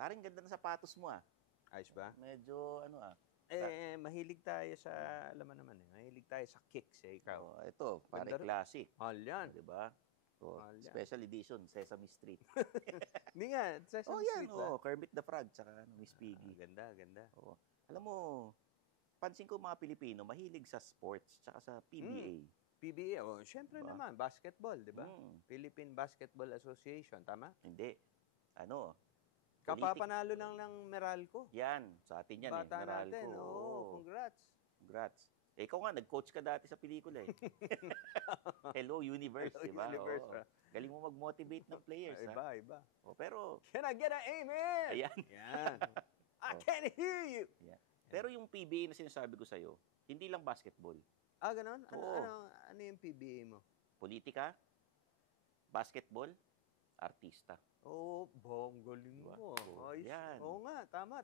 Parang ganda ng sapatos mo ah. Ayos ba? Medyo ano ah. Mahilig tayo sa, alam mo naman mahilig tayo sa kicks ikaw. Oh, ito, pare Ganda rin. classic. Mahal yan. Di ba? Oh, Mahal yan. special edition, Sesame Street. Hindi nga, Sesame Yan, Street ba? Kermit the Frog, tsaka Miss Piggy. Ganda, ganda. Oh. Alam mo, pansin ko mga Pilipino, mahilig sa sports, tsaka sa PBA. PBA, syempre Diba? naman, basketball, di ba? Mm. Philippine Basketball Association, tama? Hindi. Kapapanalo lang ng Meralco. Yan, sa atin yan Bata Meralco. natin, congrats. Congrats. Ikaw nga, nag-coach ka dati sa pelikula eh. Hello, Universe, Hello, di ba? Universe, Oo. Galing mo mag-motivate ng players. Iba. Pero, Can I get an amen? ayan. Yan. I can't hear you. Yeah. Pero yung PBA na sinasabi ko sa'yo, hindi lang basketball. Ganon? Oo. Ano yung PBA mo? Politika, basketball, artista. Bong, galing Diba? mo. Ayos. Yan. Oo nga, tama.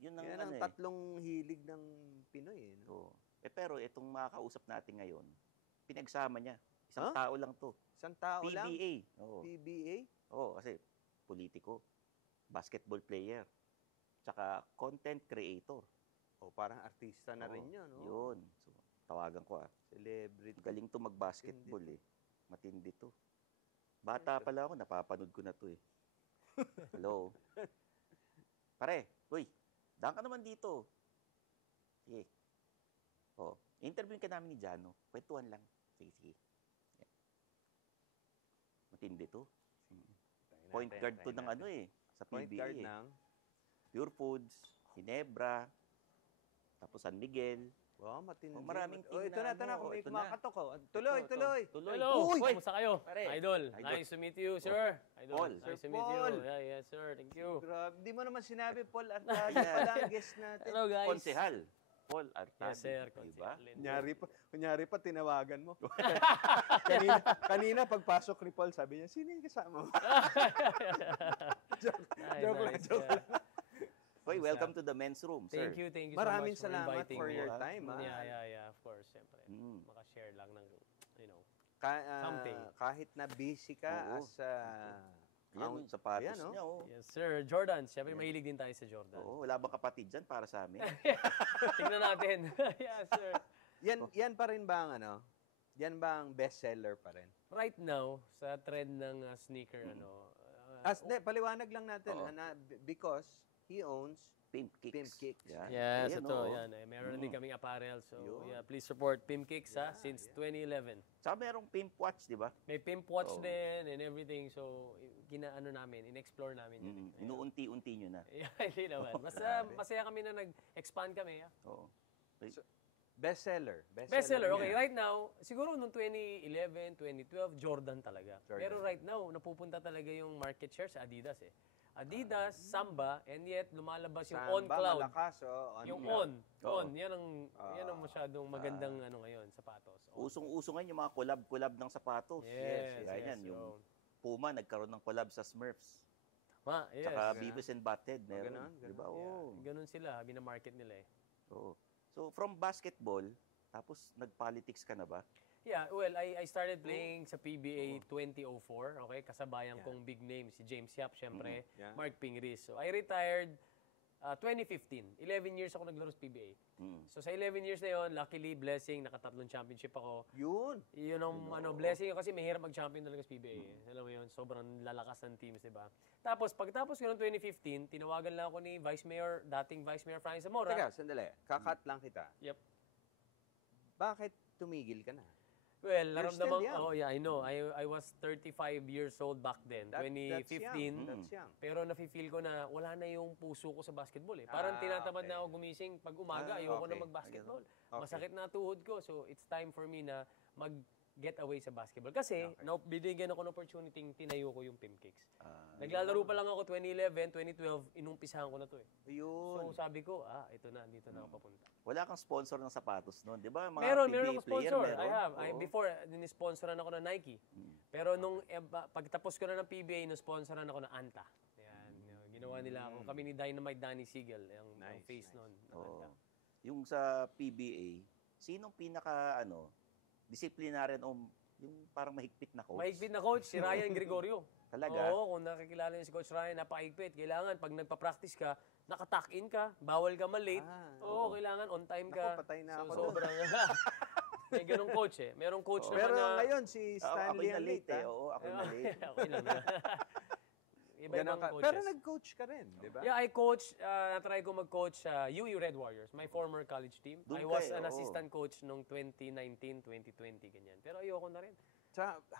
Yun ang Yan ang ano tatlong hilig ng Pinoy. No? Oo. Pero itong makakausap natin ngayon, pinagsama niya. Isang Huh? tao lang to. Isang tao lang? PBA. Oo. PBA? Oo, kasi politiko, basketball player, tsaka content creator. Parang artista na Oo, rin yun. No? Yun. So, tawagan ko Celebrity. Galing to mag-basketball eh. Matindi to. Bata pala ako, napapanood ko na to eh. Hello. Pare, uy, daan ka naman dito. Sige. Interviewin ka namin ni Jano. Kwentuhan lang. Sige. Yeah. Matindi to. Point guard to ng ano eh. Sa PBA. Point guard ng? Pure Foods, Ginebra, tapos San Miguel. Wow, matindi. Maraming team ito na. Kung may ito kumakatok ko. Tuloy. Hello, Uy! kumusta kayo? Pare. Idol, Idol. nice to meet you, sir. Idol, Paul. nice Sir to meet Paul. you. Yes, sir, thank you. Grabe, di mo naman sinabi, Paul Artado pala ang guest natin. Hello, guys. Konsehal, Paul Artadi. Yes, sir. Diba? Kunyari pa, tinawagan mo. kanina, pagpasok ni Paul, sabi niya, sino yung kasama mo? Joke lang. Hoy, welcome to the men's room, sir. Thank you Maraming so much salamat for inviting for me. your time. Yeah, of course, siyempre. Mm. Makashare lang ng, Something. Kahit na busy ka Oo. as Yan, sapatos Yan, no? niya, oh. Yes, sir. Jordan, siyempre mahilig din tayo sa Jordan. Oo, wala bang kapatid dyan para sa amin? Tingnan natin. Yes, sir. Yan pa rin ba ang Yan ba ang bestseller pa rin? Right now, sa trend ng sneaker, Paliwanag lang natin, Oo. because he owns Pimp Kicks. Pimp Kicks. Yan. Yes, Ayan, ito. oh. Yan. Meron din kaming apparel. So, Yun. yeah, please support Pimp Kicks since 2011. Tsaka merong Pimp Watch, di ba? May Pimp Watch Oh. din and everything. So, in-explore namin yun. Inuunti-unti nyo na. Yeah, hindi naman. Masaya kami na nag-expand kami. Oo. bestseller. Bestseller. Okay, niya. right now, siguro noong 2011, 2012, Jordan talaga. Jordan. Pero right now, napupunta talaga yung market share sa Adidas eh. Adidas, Samba, and yet lumalabas yung On Samba, Cloud. malakas, Yung Cloud. On. Yan ang masyadong magandang ngayon, sapatos. Usong-uso ngayon yung mga collab ng sapatos. Yes, Kaya yan, yes, yung Puma nagkaroon ng collab sa Smurfs. Yes. Tsaka Beavis and Butthead meron. Ganun. Di ba? Oo. Ganun sila, binamarket nila eh. Oo. So, from basketball, tapos nag-politics ka na ba? Yeah, well, I started playing sa PBA 2004, okay? Kasabayan kong big name, si James Yap, syempre, Yeah. Mark Pingris. So, I retired 2015. 11 years ako naglaro sa PBA. So, sa 11 years na yon, luckily, blessing, nakatatlong championship ako. Yun. Yun ang blessing kasi mahirap mag-champion talaga sa PBA. Alam mo yun, sobrang lalakas ng teams, di ba? Tapos, pagtapos ko ng 2015, tinawagan lang ako ni dating Vice Mayor Frank Zamora. Teka, sandali. Kakat lang kita. Yep. Bakit tumigil ka na? Well, You're naramdaman still young. oh yeah, I know. I was 35 years old back then, 2015. That's young. Pero nafe-feel ko na wala na yung puso ko sa basketball eh. Parang tinatamad na ako gumising pag umaga, ayoko na okay. mag-basketball. Okay. Masakit na tuhod ko. So it's time for me na mag-get away sa basketball. Kasi binigyan ako ng opportunity, tinayo ko yung Pimp Kicks. Naglalaro pa lang ako 2011, 2012, inumpisahan ko na to eh. Yun. So sabi ko, dito na ako papunta. Wala kang sponsor ng sapatos noon, di ba? Mga Meron PBA akong sponsor. player, I have. Oo. Before, dinisponsoran ako ng Nike. Pero nung pagtapos ko na ng PBA, sponsoran ako ng Anta. Yan. Ginawa nila ako. Kami ni Dynamite Danny Siegel, yung face noon. Oo. Yung sa PBA, sinong pinaka, disciplinarian o yung parang mahigpit na coach? Mahigpit na coach, si Ryan Gregorio. Talaga? Oo, kung nakikilala niyo si Coach Ryan, napakaigpit. Kailangan, pag nagpa-practice ka, nakatuck in ka, bawal ka ma-late. Oo, kailangan on time ka. Naku, patay na ako dun. sobrang... May ganong coach eh. Merong coach naman Pero na... ngayon, si Stanley Ako'y ang na-late late, eh. Oo, ako'y na-late. Okay lang na. Iba-ibang coaches. Pero nag-coach ka rin, di ba? Yeah, I coach, na-try ko mag-coach sa UE Red Warriors, my former college team. Doon I was ka eh, an oo. assistant coach nung 2019, 2020, ganyan. Pero ayoko na rin.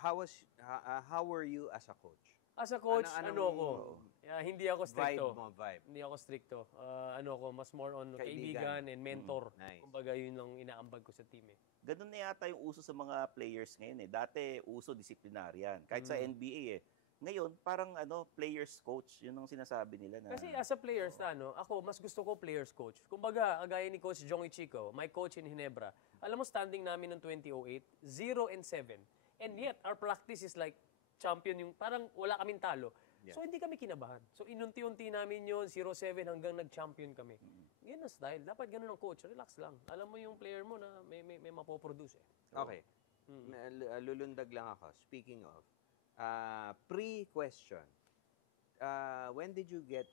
How were you as a coach? As a coach, Anong ko, hindi ako stricto. Vibe. Hindi ako stricto. Mas more on Kaibigan. kaibigan and mentor. Nice. Kumbaga yun ang inaambag ko sa team eh. Ganun na yata yung uso sa mga players ngayon eh. Dati, uso disiplinaryan. Kahit sa NBA eh. Ngayon, parang players coach. Yun ang sinasabi nila na... Kasi as a players ako, mas gusto ko players coach. Kumbaga, kagaya ni Coach Jongy Chico, my coach in Ginebra, alam mo standing namin noong 2008, 0-7. And yet, our practice is like champion yung, parang wala kaming talo. Yeah. So, hindi kami kinabahan. So, inunti-unti namin yun, 0-7 hanggang nag-champion kami. Yan ang style. Dapat ganun ang coach. Relax lang. Alam mo yung player mo na may mapoproduce eh. Okay. Lulundag lang ako. Speaking of, pre-question. When did you get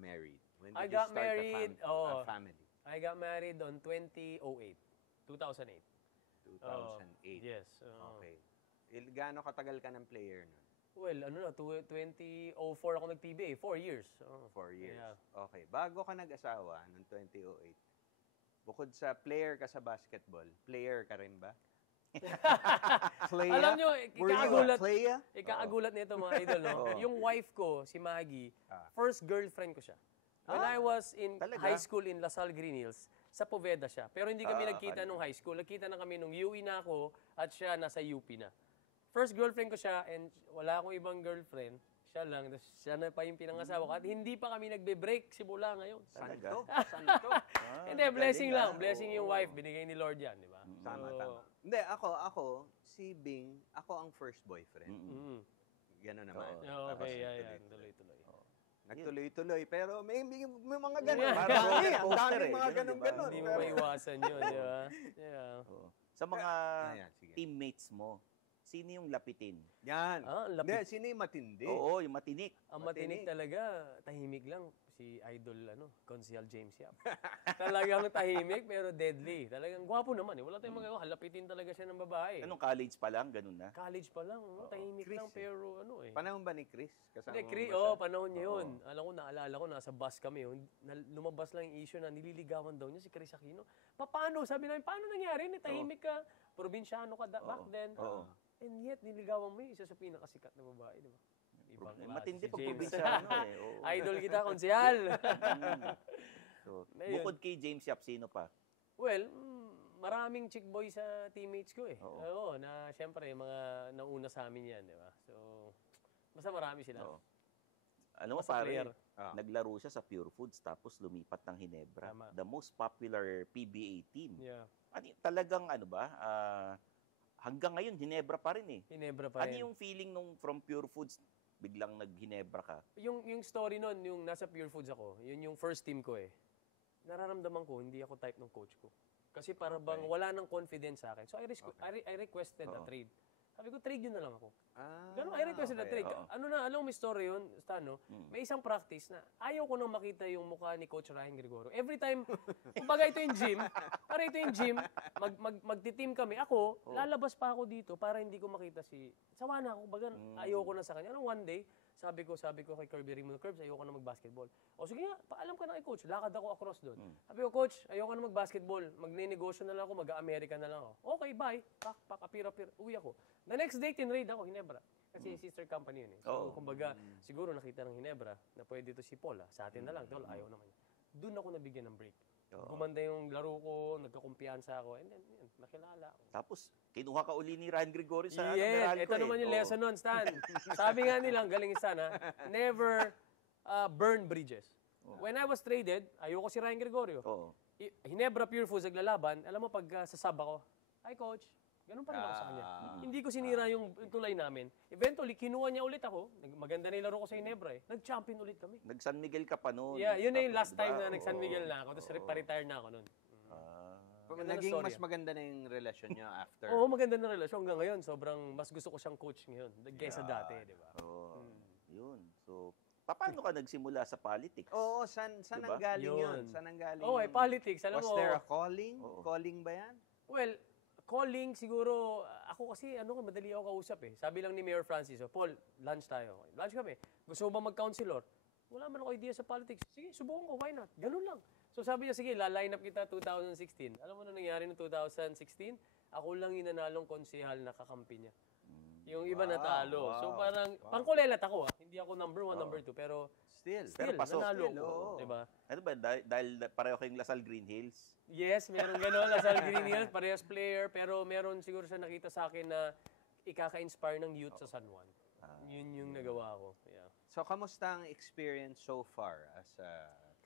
married? When did I you got start married, a family? I got married on 2008. 2008. 2008. Yes. Okay. Gaano katagal ka ng player nun? Well, 2004 ako nag-PBA. 4 years. 4 years. Yeah. Okay. Bago ka nag-asawa noong 2008, bukod sa player ka sa basketball, player ka rin ba? Playa? Alam nyo, Playa? ikaagulat nito mga idol. No? Yung wife ko, si Maggie, first girlfriend ko siya. When I was in Talaga? high school in Lasal Green Hills, sa Poveda siya. Pero hindi kami nagkita nung high school. Nagkita na kami nung UE na ako at siya nasa UP na. First girlfriend ko siya and wala akong ibang girlfriend. Siya lang. Tapos siya na pa yung pinangasawa ko. At hindi pa kami nagbe-break simula ngayon. Santo? Santo? Hindi, blessing lang. Blessing yung wife. Binigay ni Lord yan, di ba? Tama. Hindi, ako, si Bing, ako ang first boyfriend. Gano'n naman. Okay, yan. Tuloy-tuloy. Nagtuloy-tuloy, pero may mga gano'n. Parang roller Ang coaster daming eh. mga Ganun, gano'n. Hindi mo maiwasan yun, di ba? Yeah. Oo. Sa mga Ayan, sige. teammates mo, sino yung lapitin? Yan. Ang Hindi, lapit. sino yung matindi? Oo, yung matinik. Ang matinik talaga, tahimik lang. Si Idol, Consial James Yap. Talagang tahimik, pero deadly. Talagang gwapo naman eh. Wala tayong magagawa. Halapitin talaga siya ng babae. Anong college pa lang? Ganun na? College pa lang. Tahimik Chris lang, pero eh. Panahon ba ni Chris? Kasama Hindi, mo ba siya? panahon niya yun. Alam ko, naalala ko, nasa bus kami yun. Lumabas lang yung issue na nililigawan daw niya si Chris Aquino. Paano? Sabi namin, paano nangyari? Tahimik ka. Probinsyano ka back then. Oo. And yet, niligawan mo yung isa sa pinakasikat na babae, di ba? Ibang klase Matindi si pag James. probinsyano eh. Oo. Idol kita, Konsyal. So, Ayun. bukod kay James Yap, sino pa? Well, maraming chick boy sa teammates ko eh. Oo. Oo, na syempre, mga nauna sa amin yan, di ba? So, basta marami sila. Oo. Alam mo Basta pare, player. naglaro siya sa Pure Foods tapos lumipat ng Ginebra. Tama. The most popular PBA team. Yeah. Talagang hanggang ngayon Ginebra pa rin eh. Hinebra pa Ano rin. yung feeling nung from Pure Foods biglang nag-Ginebra ka? Yung story nun, yung nasa Pure Foods ako, yun yung first team ko eh. Nararamdaman ko, hindi ako type ng coach ko. Kasi para bang wala nang confidence sa akin. So I requested a trade. Sabi ko, trade yun na lang ako. Ganun, I requested a trade. Alam mo may story yun, Stano? May isang practice na ayaw ko nang makita yung mukha ni Coach Ryan Gregorio. Every time, kumbaga ito yung gym, magti-team kami. Ako, lalabas pa ako dito para hindi ko makita sawa na ako, baga ayaw ko na sa kanya. One day, sabi ko kay Kirby Rimon, Curbs, ayoko na mag-basketball. O sige nga, paalam ka na kay Coach, lakad ako across doon. Sabi ko, Coach, ayoko na mag-basketball, magne-negosyo na lang ako, mag-America na lang ako. Okay, bye. Pak, apir, uwi ako. The next day, tinraid ako, Ginebra. Kasi sister company yun eh. So, kumbaga, siguro nakita ng Ginebra na pwede ito si Paul. Sa atin na lang, tol, ayaw naman. Doon ako nabigyan ng break. Gumanda yung laro ko, nagkakumpiyansa ako, and then, yun, nakilala ako. Tapos, kinuha ka uli ni Ryan Gregorio sa Yes, Meralco ito naman yung lesson nun, Stan. Sabi nga nilang, galing Stan ha, never burn bridges. When I was traded, ayoko si Ryan Gregorio. Oo. Ginebra Pure Foods naglalaban, alam mo pag sasab ako, hi coach, ganun pa rin ako sa kanya. Hindi ko sinira yung tulay namin. Eventually, kinuha niya ulit ako. Maganda na yung laro ko sa Ginebra eh. Nag-champion ulit kami. Nag-San Miguel ka pa noon. Yeah, yun na yung last Diba? time na nag-San Miguel na ako. Tapos pa-retire na ako noon. Naging mas maganda na yung relasyon niyo after. Oo, maganda na relasyon hanggang ngayon. Sobrang mas gusto ko siyang coach ngayon kaysa dati, di ba? Oo. Yun. So, paano ka nagsimula sa politics? Oo, saan Diba? ang galing yun? Yun. Saan ang galing Oh, yun? politics, alam Was mo. there a calling? Oo. Calling ba yan? Well, calling siguro, ako kasi madali ako kausap eh. Sabi lang ni Mayor Francis, Paul, lunch tayo. Lunch kami. Gusto mo ba mag-counselor? Wala man ako idea sa politics. Sige, subukan ko, why not? Ganun lang. So sabi niya, sige, line up kita 2016. Alam mo na nangyari noong 2016? Ako lang yung nanalong konsehal na kakampi niya. Yung iba natalo. So parang, pangkulelat ako Hindi ako number 1, number 2. Pero Still. still, pasok. nanalo Still, ko. oo. Diba? Ano ba? Dahil pareho kayong Lasal Green Hills? Yes, meron gano'n. Lasal Green Hills, parehas player. Pero meron siguro siya nakita sa akin na ikaka-inspire ng youth sa San Juan. Yun yung nagawa ko. Yeah. So, kamusta ang experience so far as a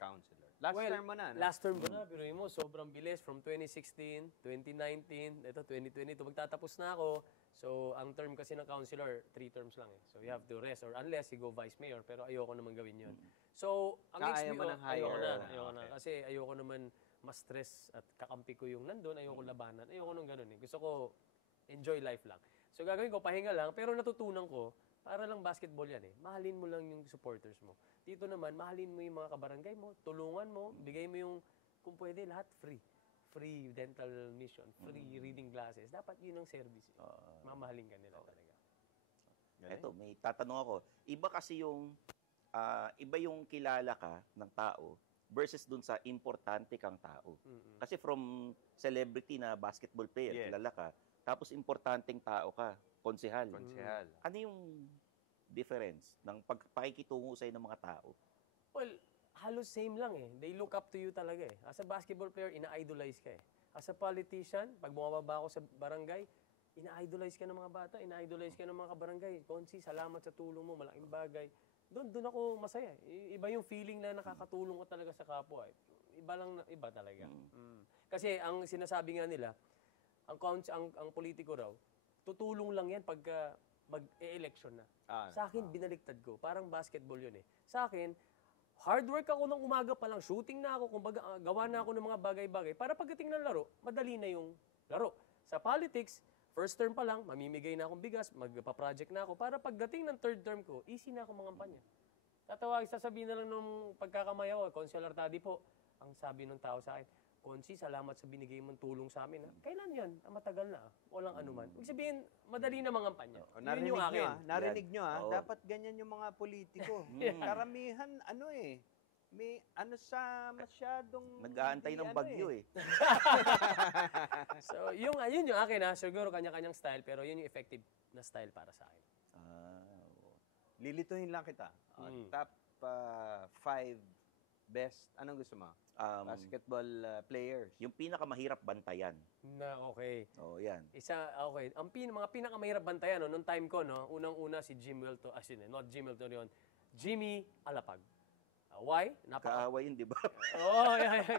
counselor? Last term mo na, no? Last term ko na, pero mo, sobrang bilis. From 2016, 2019, ito 2022, magtatapos na ako. So, ang term kasi ng counselor, 3 terms lang eh. So, you have to rest or unless you go vice mayor, pero ayoko naman gawin yun. So, ang Ayaw mo ng higher. ayoko na. Kasi ayoko naman ma-stress at kakampi ko yung nandun, ayoko labanan. Ayoko nung ganun eh. Gusto ko enjoy life lang. So, gagawin ko, pahinga lang, pero natutunan ko, para lang basketball yan eh. Mahalin mo lang yung supporters mo. Dito naman, mahalin mo yung mga kabarangay mo, tulungan mo, bigay mo yung, kung pwede, lahat free. Free dental mission, free reading classes. Dapat yun ang service. Mamahalin ka nila talaga. Eto, may tatanong ako. Iba kasi iba yung kilala ka ng tao versus dun sa importante kang tao. Kasi from celebrity na basketball player, Yes. kilala ka, tapos importanteng tao ka, konsehal. Konsehal. Ano yung difference ng pagpakikitungo sa'yo ng mga tao? Well, halos same lang eh. They look up to you talaga eh. As a basketball player, ina-idolize ka eh. As a politician, pag bumababa ako sa barangay, ina-idolize ka ng mga bata, ina-idolize ka ng mga kabarangay. Konsi, salamat sa tulong mo, malaking bagay. Doon ako masaya. Iba yung feeling na nakakatulong ka talaga sa kapwa. Iba talaga. Kasi ang sinasabi nga nila, ang politiko raw, tutulong lang yan pagka mag-e-election na. Sa akin, binaliktad ko. Parang basketball yun eh. Sa akin, hard work ako ng umaga pa lang, shooting na ako, kumbaga, gawa na ako ng mga bagay-bagay. Para pagdating ng laro, madali na yung laro. Sa politics, first term pa lang, mamimigay na akong bigas, magpa-project na ako. Para pagdating ng third term ko, easy na akong mangampanya. Sasabihin na lang nung pagkakamayaw, Consular Tadi po, ang sabi ng tao sa akin, Konsi, salamat sa binigay mong tulong sa amin. Kailan yan? Matagal na. Walang anuman. Ibig sabihin, madali na mangampanya. Narinig yung akin. Narinig nyo Oo. dapat ganyan yung mga politiko. Karamihan, may masyadong... Nag-aantay ng bagyo eh. So, yun yung akin siguro kanya-kanyang style, pero yun yung effective na style para sa akin. Lilituhin lang kita. Top 5 best, anong gusto mo? Basketball players. Yung pinakamahirap bantayan. Okay. Yan. Okay. Mga pinakamahirap bantayan, nung time ko, unang-una si Jim Welton, not Jim Welton yun, Jimmy Alapag. Why? Kaaway yun, di ba?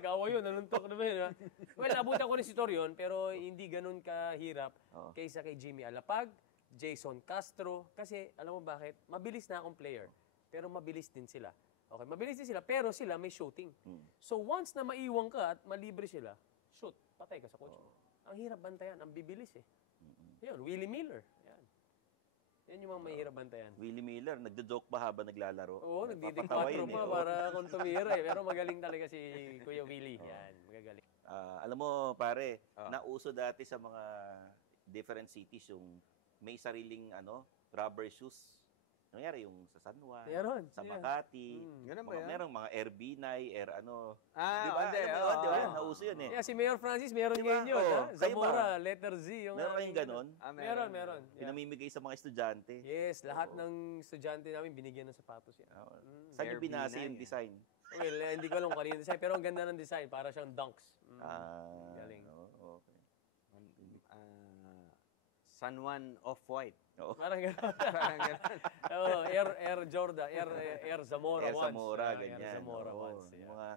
Kaaway yun. Nanuntok naman yun. Well, abutan ko rin si Torion, pero hindi ganun kahirap kaysa kay Jimmy Alapag, Jason Castro. Kasi, alam mo bakit? Mabilis na akong player. Pero mabilis din sila. Okay, mabilis din sila, pero sila may shooting. So, once na maiwan ka at malibre sila, shoot, patay ka sa coach mo. Ang hirap bantayan, ang bibilis eh. Yun, Willie Miller. Yan yung mga mahirap bantayan. Willie Miller, nagjo-joke ba habang naglalaro? Oo, nagdidig Napapatawa 4 yun pa para kung tumira eh. Pero magaling talaga si Kuya Willie. Yan, magagaling. Alam mo, pare, nauso dati sa mga different cities yung may sariling rubber shoes. Nangyari yung sa San Juan, Meron, sa yeah. Makati. Ganun ba yan? Merong mga RB9, di ba? hindi, Di ba? Nauso yun eh. Yeah, si Mayor Francis, meron Diba? ngayon yun. Oo. Kayo ba? Zamora, letter Z. Yung Meron kayong ganon? Meron. Yeah. Pinamimigay sa mga estudyante. Yes, lahat ng estudyante namin binigyan ng sapatos yan. Saan yung RB9 binasa yung eh. design? Well, hindi ko alam kung kanino design, pero ang ganda ng design. Para siyang dunks. Galing. Okay. San Juan Off-White. Parang gano'n. Parang ganun. Air Jordan, Air Zamora Air once. Zamora, Air ganyan. Zamora Oo, once. yung Yeah. mga,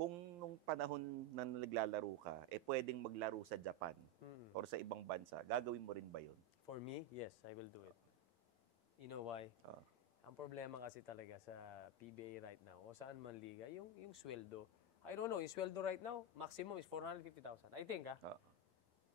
kung nung panahon na naglalaro ka, pwedeng maglaro sa Japan or sa ibang bansa, gagawin mo rin ba yun? For me, yes, I will do it. You know why? Ang problema kasi talaga sa PBA right now, o saan man liga, yung sweldo. I don't know, yung sweldo right now, maximum is 450,000. I think,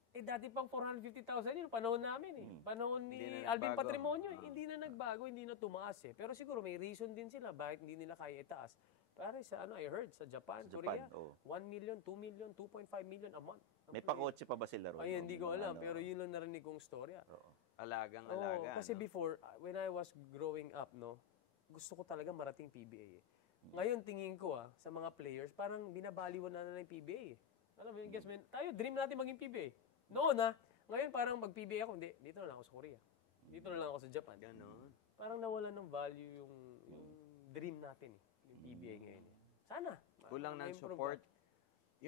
Eh, dati pang 450,000 yun, panahon namin eh. Panahon ni Hindi na Alvin nagbago. Patrimonio, hindi na nagbago, hindi na tumaas eh. Pero siguro may reason din sila bakit hindi nila kaya itaas. Pare sa I heard sa Japan, Sa Korea, Japan, oo. 1 million, 2 million, 2.5 million a month. May pakotse pa ba sila ron? Ay, hindi ko alam, Ano? pero yun lang narinig kong storya. Oo. Alagang-alaga. Kasi no? before, when I was growing up, no, gusto ko talaga marating PBA eh. Ngayon, tingin ko sa mga players, parang binabaliwan na yung PBA eh. Alam mo, guess, man, tayo, dream natin maging PBA. Noon ngayon parang mag-PBA ako, hindi, dito na lang ako sa Korea. Dito na lang ako sa Japan. Ganon. Parang nawala ng value yung dream natin eh, yung PBA ngayon eh. Sana. Kulang ng ma-improve support. ba?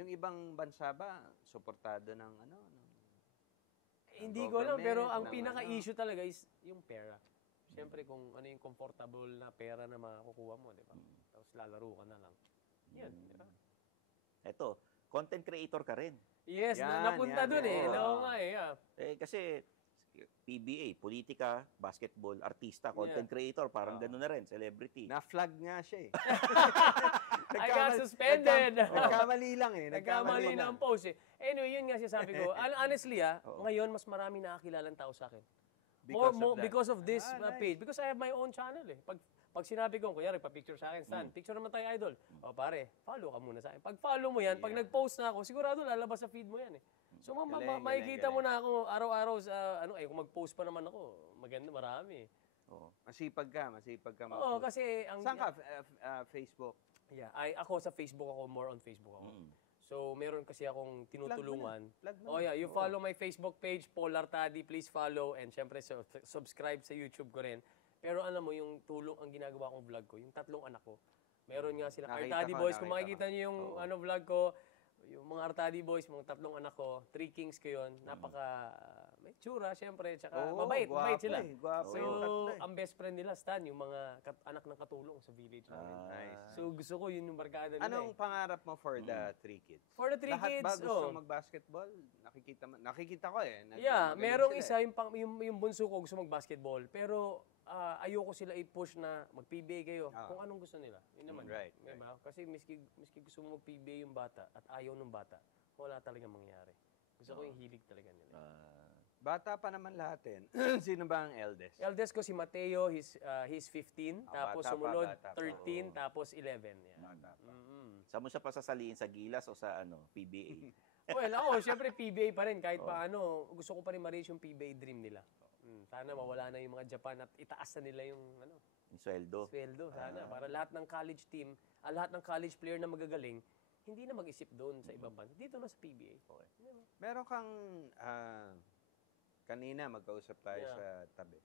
Yung ibang bansa ba, suportado ng Hindi ko alam, pero government, ang ng pinaka-issue talaga is yung pera. Siyempre, kung ano yung comfortable na pera na makukuha mo, di ba? Tapos lalaro ka na lang. Yan, di ba? Eto, content creator ka rin. Yes, Yan, napunta yan, dun eh. yan. Oo nga eh. Kasi PBA, politika, basketball, artista, content creator, parang gano'n na rin, celebrity. Na-flag nga siya eh. I got suspended. Nagkamali lang eh. Nagkamali na lang. ang post eh. Anyway, yun nga sabi ko. Honestly ngayon mas marami nakakilalang tao sa akin. Because of this nice. page. Because I have my own channel eh. Pag sinabi ko, kuya, pa-picture sa akin, Stan, picture naman tayo, idol. O pare, follow ka muna sa akin. Pag follow mo yan, pag nag-post na ako, sigurado lalabas sa feed mo yan eh. So, makikita mo na ako araw-araw sa, kung mag-post pa naman ako, maganda, marami eh. Oo. Masipag ka mag-post. Oo, kasi ang... Saan ka? Facebook? Yeah, ako sa Facebook ako, more on Facebook ako. So, meron kasi akong tinutulungan. Plug mo Oh yeah, you follow my Facebook page, Paul Artadi, please follow. And syempre, subscribe sa YouTube ko rin. Pero alam mo, yung tulong, ang ginagawa kong vlog ko, yung 3 anak ko, meron nga sila. Nakita Artadi ko, Boys, kung nakita makikita niyo yung vlog ko, yung mga Artadi Boys, mga 3 anak ko, 3 Kings ko yun, napaka, may tsura, syempre, tsaka mabait sila. Gwapo yung tatlo So, eh. ang best friend nila, Stan, yung mga anak ng katulong sa village namin. Nice. So, gusto ko yun yung barkada nila Anong eh. pangarap mo for the 3 kids? For the 3 Lahat kids, ba gusto mag-basketball? Nakikita ko eh. Yeah, Magaling merong sila isa, yung bunso ko gusto mag-basketball. Pero ayoko sila i-push na mag-PBA kayo kung anong gusto nila. Yun naman. Right, Diba? Kasi miski gusto mo mag-PBA yung bata at ayaw ng bata, wala talagang mangyayari. Gusto ko yung hilig talaga nila. Bata pa naman lahat eh. Sino ba ang eldest? Eldest ko si Mateo, he's 15, tapos bata pa, sumunod bata pa. 13, tapos 11. Yeah. Bata pa. Saan mo siya pasasaliin? Sa Gilas o sa PBA? Well, ako, syempre PBA pa rin. Kahit paano, gusto ko pa rin ma-reach yung PBA dream nila. Sana mawala na yung mga Japan at itaas na nila yung Yung sweldo. sweldo. Sana. Para lahat ng college team, lahat ng college player na magagaling, hindi na mag-isip doon sa ibang bansa. Dito na sa PBA. Okay. Meron kang, kanina magkausap tayo sa tabi.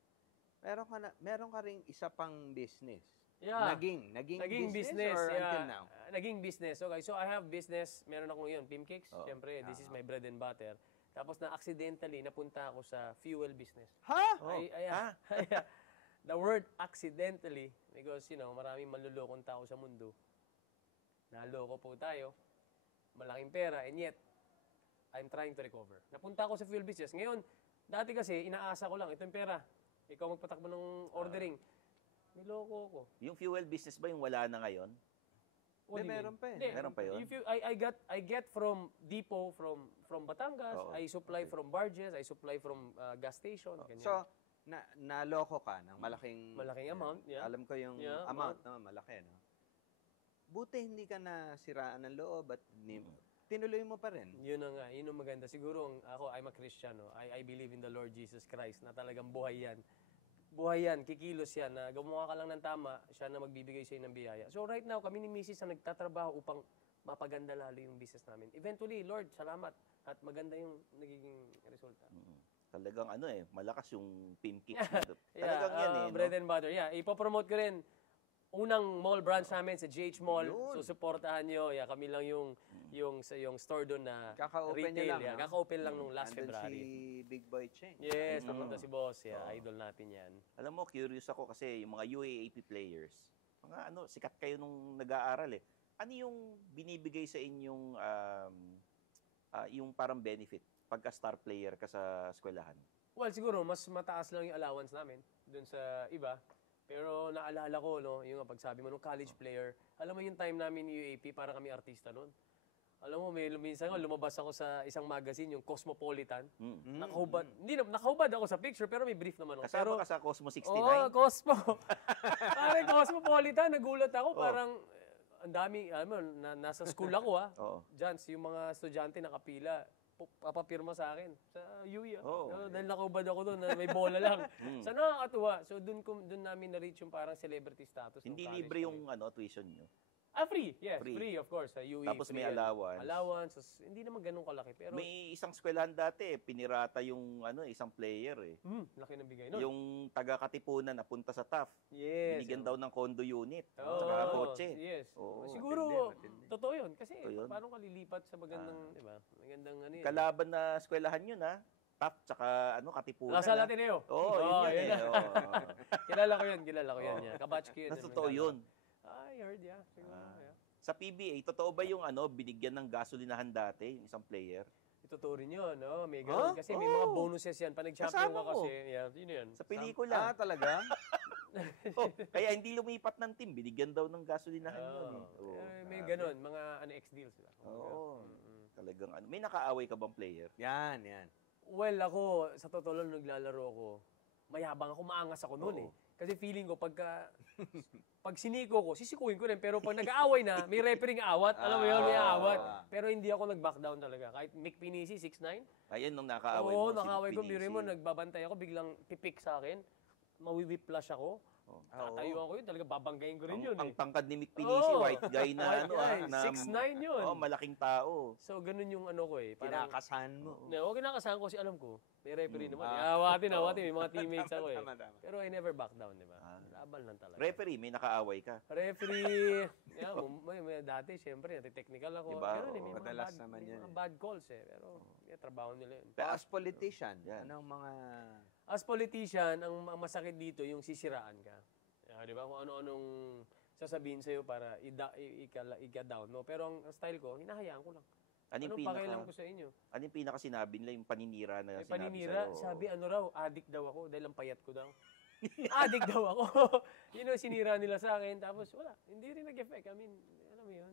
Meron ka ring isa pang business. Yeah. Naging business or until now? Naging business. Okay, so I have business. Meron akong yun, Pim Cakes. Oh. Siyempre, this is my bread and butter. Tapos accidentally, napunta ako sa fuel business. Ha? The word accidentally, because, maraming manlulokong tao sa mundo. Naloko po tayo. Malaking pera, and yet, I'm trying to recover. Napunta ako sa fuel business. Ngayon, dati kasi, inaasa ko lang, ito yung pera. Ikaw magpatakbo ng ordering. Niloko ko. Yung fuel business ba yung wala na ngayon? What do you meron mean? pa eh. Hindi, Meron pa yun? I get from depot from Batangas. Oo. I supply from barges. I supply from gas station. Ganyan. So, naloko ka ng malaking amount. Yeah. Alam ko yung Yeah, amount, no? Malaki, no? Buti hindi ka nasiraan ng loob at tinuloy mo pa rin. Yun na nga. Yun ang maganda. Siguro I'm a Christian. No? I believe in the Lord Jesus Christ na talagang buhay yan. Buhay yan, kikilos yan, na gumawa ka lang ng tama, siya na magbibigay sa'yo ng biyaya. So right now, kami ni Mrs. na nagtatrabaho upang mapaganda lalo yung business namin. Eventually, Lord, salamat. At maganda yung nagiging resulta. Talagang malakas yung Pim Kicks. Talagang yan no? Bread and butter. Yeah, ipopromote ko rin. Unang mall branch namin sa GH Mall. Yun. So supportahan nyo. Yeah, kami lang yung store doon na Kaka-open nyo retail. lang, Yeah, no? kaka-open lang nung last Andun February. si Big Boy Cheng. Yes, papunta si boss. Yeah, idol natin yan. Alam mo, curious ako kasi yung mga UAAP players, mga sikat kayo nung nag-aaral eh. Ano yung binibigay sa inyong yung parang benefit pagka star player ka sa eskwelahan? Well, siguro, mas mataas lang yung allowance namin dun sa iba. Pero naalala ko, yung pagsabi mo, nung college player, alam mo yung time namin UAP, para kami artista nun. Alam mo, minsan nga lumabas ako sa isang magazine, yung Cosmopolitan. Mm. Nakahubad. Hindi na, nakahubad ako sa picture, pero may brief naman ako. Kasama ka sa Cosmo 69? Oo, Cosmo. Parang Cosmopolitan, nagulat ako. Parang, ang dami, alam mo, nasa school ako Oo. Jans, yung mga estudyante nakapila, papapirma sa akin sa UE. Oo. Dahil nakahubad ako doon, may bola lang. So nakakatuwa. So doon namin na-reach yung parang celebrity status. ng Hindi college libre kami. yung tuition nyo. Free. Yes, Free. free of course. Sa UE. Tapos free may yan. allowance. Allowance. Hindi naman ganun kalaki. Pero, May isang eskwelahan dati, pinirata yung isang player eh. laki ng bigay nun. Yung taga-Katipunan na punta sa TAF. Yes. Binigyan daw ng condo unit. Oo, Tsaka kotse. Yes. Oo, Siguro, matindi. totoo yun. Kasi, Totoo yun. paano ka lilipat sa magandang, di ba? Magandang ano yun. Kalaban na eskwelahan yun ha. TAF tsaka Katipunan. Lasal ha? Ateneo. Oo, yun yun eh. na. Oo. Kilala ko yun. Yeah. Kabatch ko yun. Nas totoo yun. I heard, yeah. Siguro, yeah. Sa PBA, totoo ba yung binigyan ng gasolinahan dati, yung isang player? Totoo rin yun, no? May ganun. Kasi may mga bonuses yan. Pag nag-champion Kasama ka ko. kasi, yeah, yun yan. Sa pelikula. Talaga? Kaya hindi lumipat ng team, binigyan daw ng gasolinahan yun eh. Oo. May ganun, mga X deals. Diba? Oo. Talagang may nakaaway ka bang player? Yan. Well, ako, sa totoo lang, naglalaro ako. Mayabang ako, maangas ako noon eh. Kasi feeling ko, pag siniko ko, sisikuin ko rin. Pero pag nag-aaway na, may referee awat. Alam mo yun, may awat. Pero hindi ako nag-back down talaga. Kahit Mick Pinisi, 6'9". Ayun, nung nakaaway Oo, mo, nakaaway ko. Pinisi. Biro mo, nagbabantay ako, biglang pipik sa akin. Mawi-whiplash ako. Tatayuan ko yun, talaga babanggayin ko rin yun Ang eh. tangkad ni Mick Pinisi, Oo. white guy na White guy, na 6'9" yun. malaking tao. So, ganun yung ano ko eh. Parang, Kinakasahan mo. no, kinakasahan ko kasi alam ko, may referee naman. Awati, may mga teammates ako eh. Tama. Pero I never back down, di ba? Laban lang talaga. Referee, may nakaaway ka. Referee, yeah, may dati, syempre, technical ako. Diba? Ganun eh, may mga Madalas bad, naman may yan mga eh. bad calls eh. Pero, yeah, trabaho nila yun. Pero as politician, Yan. anong mga... As politician, ang masakit dito, yung sisiraan ka. Di ba? Kung ano-anong sasabihin sa'yo para i-down mo. Pero ang style ko, hinahayaan ko lang. Anong pakialam ko sa inyo? Ano yung pinaka sinabi nila, yung paninira na May sinabi paninira, sa'yo? sabi ano raw, addict daw ako dahil ang payat ko daw. Addict daw ako. Yun ang sinira nila sa akin. Tapos wala, hindi rin nag-effect. I mean, alam mo yun.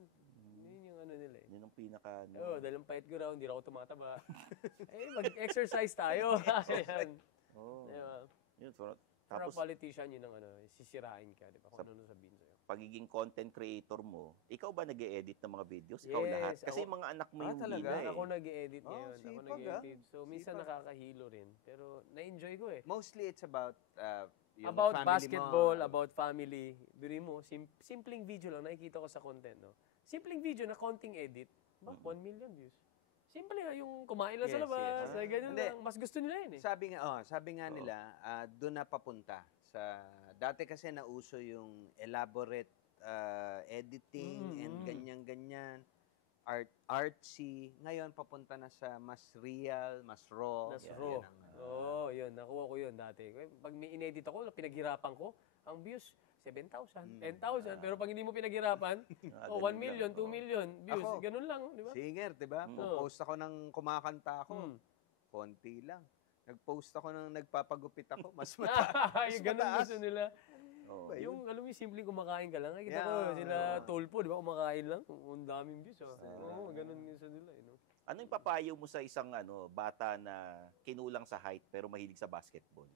Yun yung ano nila eh. Yun ang pinaka, Oo, dahil ang payat ko raw, hindi raw ako tumataba. Mag-exercise tayo. Ayan. Oo. Diba? Yun, so, Pero tapos, politician, yun ang sisirain ka. Di ba? Kung ano sabihin sa'yo. pagiging content creator mo, ikaw ba nag-e-edit ng mga videos? Ikaw Yes, lahat? Kasi ako- yung mga anak mo yung talaga? hindi na eh. Ako nag-edit ngayon. Ako sipag, nag-edit. So, minsan Sipag. nakakahilo rin. Pero, na-enjoy ko eh. Mostly it's about yung About family basketball, mo. about family. Biri mo, simpleng video lang nakikita ko sa content, no? Simpleng video na konting edit, 1 million views. Simple nga yung kumain lang sa Yes, labas, yes. ganyan Hindi. lang. Mas gusto nila yun eh. Sabi nga nila, doon na papunta. Dati kasi nauso yung elaborate editing and ganyan-ganyan. Artsy. Ngayon, papunta na sa mas real, mas raw. Mas Yan raw. ang, Oo, yun. Nakuha ko yun dati. Pag may inedit ako, pinaghirapan ko, ang views, 7,000, 10,000. Pero pag hindi mo pinaghirapan, 1 million, 2 million views. Ako, Ganun lang, di ba? singer, di ba? Post ako ng kumakanta ako. Konti lang. Nag-post ako ng nagpapagupit ako. Mas mataas. Yung ganun gusto nila. Oo. Yung alam mo yung simpleng kumakain ka lang. Nakita Yeah. ko sila Tolpo, di ba? Kumakain lang. Ang daming views. Oo, ganun gusto nila. You know? Ano yung papayo mo sa isang bata na kinulang sa height pero mahilig sa basketball?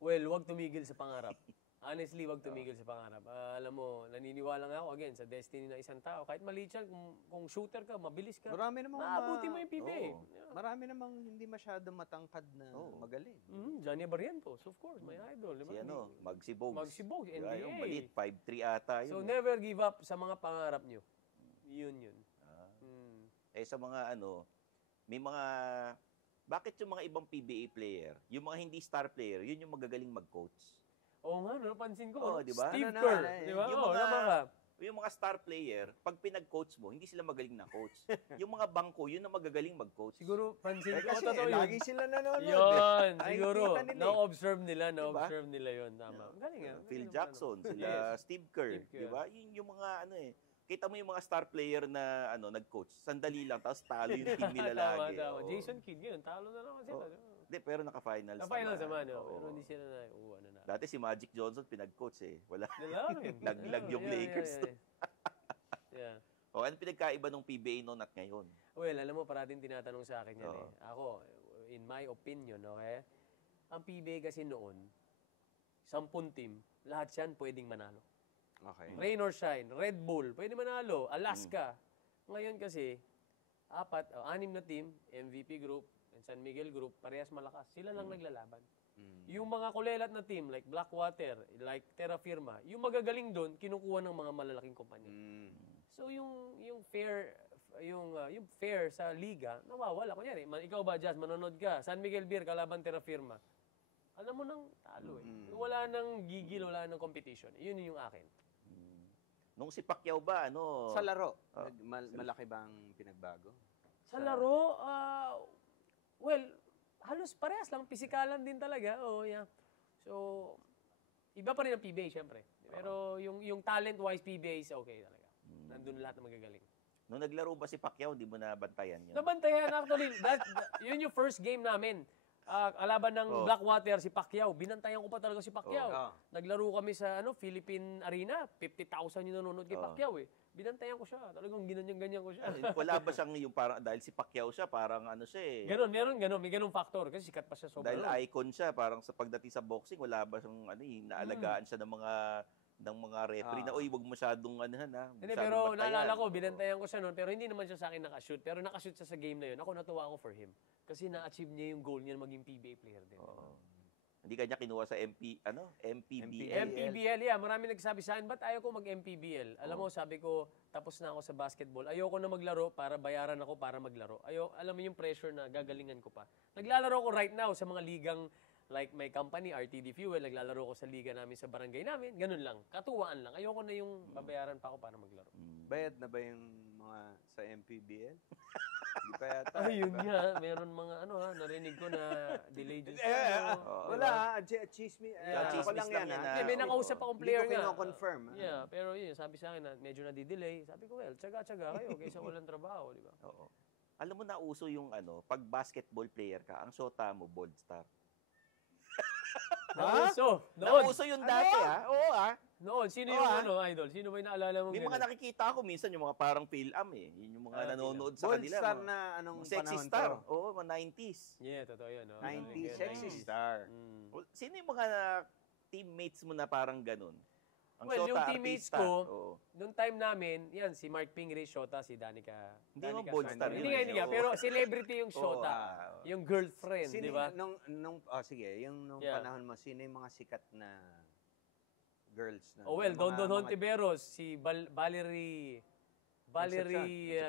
Well, wag tumigil sa pangarap. Honestly, wag tumigil sa pangarap. Alam mo, naniniwala nga ako again sa destiny ng isang tao. Kahit maliit siya, kung shooter ka, mabilis ka, Marami namang maabuti mo yung PBA. Oo. Yeah. Marami namang hindi masyado matangkad na magaling. Johnny Barrientos, of course, my idol. Di ba? Si Magsi Bogues. Magsi Bogues, Diba? NBA. Yung maliit, 5'3 ata yun. So, never give up sa mga pangarap nyo. Yun. Sa mga may mga, bakit yung mga ibang PBA player, yung mga hindi star player, yun yung magagaling mag-coach? Oo nga, napansin ko. Oo, di ba? Steve Ano, Kerr. ano, Di ba? yung Oo, mga- tama ka. Yung mga star player, pag pinag-coach mo, hindi sila magaling na coach. Yung mga bangko, yun ang magagaling mag-coach. Siguro, pansin ko, Kasi totoo yun. lagi sila nanonood. Yun, Ay, siguro. kita nila eh. Na-observe nila, Diba? yun. Tama. Galing nga. Phil Galing Jackson, naman, sila Yes. Steve Kerr, Steve Kerr. di ba? Yung mga kita mo yung mga star player na nag-coach, sandali lang tapos talo yung team nila Tama, lagi. tama. Oo. Jason Kidd, yun. Talo na naman sila. Hindi, pero naka-finals Na-finals naman, Oo. pero hindi sila na, ano na. Dati si Magic Johnson pinag-coach eh. Wala. Nila rin. Naglag yung Lakers. Yeah. O, ano pinagkaiba ng PBA noon at ngayon? Well, alam mo, parating tinatanong sa akin yan Oo. eh. Ako, in my opinion, okay? Ang PBA kasi noon, 10 team, lahat yan pwedeng manalo. Okay. Rain or shine, Red Bull, pwede manalo, Alaska. Ngayon kasi, 6 na team, MVP group, and San Miguel group, parehas malakas. Sila lang naglalaban. Yung mga kulelat na team, like Blackwater, like Terra Firma, yung magagaling doon, kinukuha ng mga malalaking kumpanya. So yung fair sa liga, nawawala. Kunyari, ikaw ba, Jazz, manonood ka, San Miguel Beer, kalaban Terra Firma. Alam mo nang talo eh. Wala nang gigil, wala nang competition. Yun yung akin. Nung si Pacquiao ba, ano? Sa laro, malaki bang pinagbago? Sa laro, well, halos parehas lang. Pisikalan din talaga. Oh, yeah. So, iba pa rin ang PBA, syempre. Pero yung talent-wise PBA is okay talaga. Nandun lahat na magagaling. Nung naglaro ba si Pacquiao, di mo nabantayan yun? Nabantayan actually. Yun yung first game namin. Kalaban ng Blackwater, si Pacquiao. Binantayan ko pa talaga si Pacquiao. Naglaro kami sa Philippine Arena. 50,000 yung nanonood kay Pacquiao eh. Binantayan ko siya. Talagang ganyan ko siya. Wala ba siyang yung parang, dahil si Pacquiao siya, parang ano siya eh. Ganon. May ganong factor. Kasi sikat pa siya sobrang. Dahil icon siya, parang sa pagdating sa boxing, wala ba siyang naalagaan siya ng mga referee na, uy, wag masyadong Hindi, pero naalala ko, binantayan ko siya noon, pero hindi naman siya sa akin nakashoot. Pero nakashoot siya sa game na yun. Ako natuwa ako for him. Kasi na-achieve niya yung goal niya na maging PBA player din. Hindi kanya kinuha sa MPBL. MPBL, yeah. Marami nagsabi sa akin, ba't ayaw ko mag-MPBL? Alam mo, sabi ko, tapos na ako sa basketball. Ayoko na maglaro para bayaran ako para maglaro. Alam mo yung pressure na gagalingan ko pa. Naglalaro ko right now sa mga ligang like my company, RTD Fuel, naglalaro ko sa liga namin sa barangay namin. Ganun lang. Katuwaan lang. Ayoko na yung babayaran pa ako para maglaro. Bayad na ba yung mga sa MPBL? Hindi pa yata. Ayun nga. Meron mga narinig ko na delay dun sa Wala, chismis. Chismis lang yan. May nakausap akong player nga. Hindi ko confirm. Yeah, pero yun, sabi sa akin na medyo nadidelay. Sabi ko, well, tsaga-tsaga kayo kaysa walang trabaho, di ba? Oo. Alam mo, nauso yung pag basketball player ka, ang shota mo, bold star. Nauso. Nauso yung dati, Oo, Noon, sino yung idol? Sino ba yung naalala mo? May mga nakikita ako minsan, yung mga parang Phil-Am eh. Yun yung mga nanonood sa Bold kanila. star na anong sexy panahon star. to? Oo, mga 90s. Yeah, totoo yun. 90s, sexy star. Sino yung mga teammates mo na parang ganun? Ang Well, shota, yung teammates artista. ko, Oo. noong time namin, yan, si Mark Pingray, Shota, si Danica. Hindi mo bold star yun. Hindi nga, pero celebrity yung Shota. Yung girlfriend, di ba? Sige, yung Yeah. panahon mo, sino yung mga sikat na girls na? Oh well, yung Don Hontiveros, si Valerie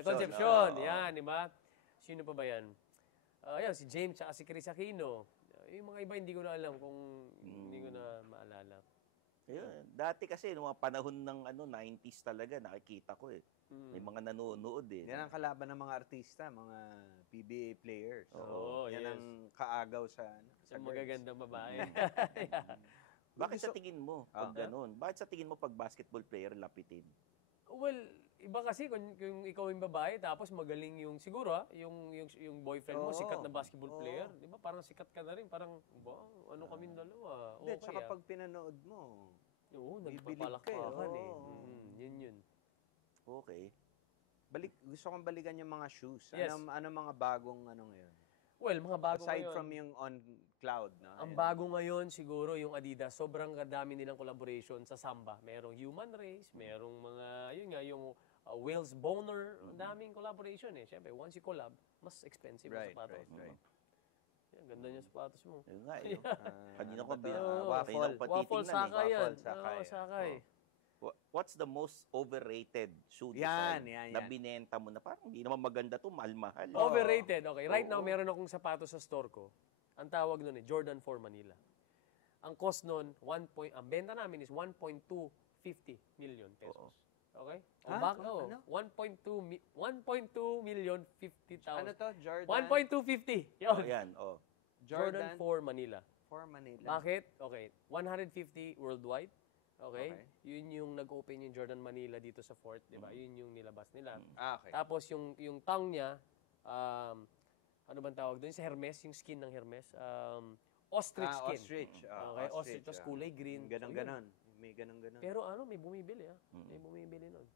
Concepcion. Yan, di ba? Sino pa ba yan? Yan, si James at si Chris Aquino. Yung mga iba, hindi ko na alam kung hindi ko na maalala. Ayun. Dati kasi, nung mga panahon ng 90s talaga, nakikita ko eh. May mga nanonood eh. Yan ang kalaban ng mga artista, mga PBA players. Oo, yan yes. ang kaagaw sa Sa girls. magagandang babae. Bakit sa tingin mo, pag ganun? Bakit sa tingin mo pag basketball player lapitin? Well, iba kasi kung ikaw yung babae tapos magaling yung siguro yung boyfriend mo sikat na basketball player, 'di ba? Parang sikat ka na rin, parang ano kaming dalawa. Hindi, Okay. tsaka pag pinanood mo, Oo, bibilib nagpapalakpakan ka, eh. oo. Yun. Okay. gusto kong balikan yung mga shoes. Yes. Ano mga bagong ngayon? Well, mga bago Aside ngayon. from yung on cloud, no? Ang bago ngayon siguro yung Adidas, sobrang dami nilang collaboration sa Samba. Merong Human Race, merong mga, yun nga, yung Wales Boner, ang daming collaboration eh. Siyempre, once you collab, mas expensive ang sapatos. Right. Yan, ganda niya sapatos mo. Yun nga eh. Kanina ko waffle. Waffle Sakay yan. Sakay. Oo, Sakay. What's the most overrated shoe Yan. design na binenta mo na parang hindi naman maganda to, mahal-mahal? Overrated. Okay, right now meron akong sapatos sa store ko. Ang tawag nun Jordan 4 Manila. Ang cost nun, ang benta namin is 1.250 million pesos. Okay? Ano? 1.2 million 50,000. Ano to? Jordan? 1.250. Yun. Yan, Jordan 4 Manila. For Manila. Bakit? Okay. 150 worldwide. Okay? Okay. Yun yung nag-open yung Jordan Manila dito sa Fort, di ba? Yun yung nilabas nila. Okay. Tapos yung tongue niya, ano bang tawag doon? Sa Hermes, yung skin ng Hermes. Ostrich skin. Ostrich. Okay, ostrich. Tapos kulay green. Ganon-ganon. May ganon-ganon. Pero may bumibili May bumibili nun.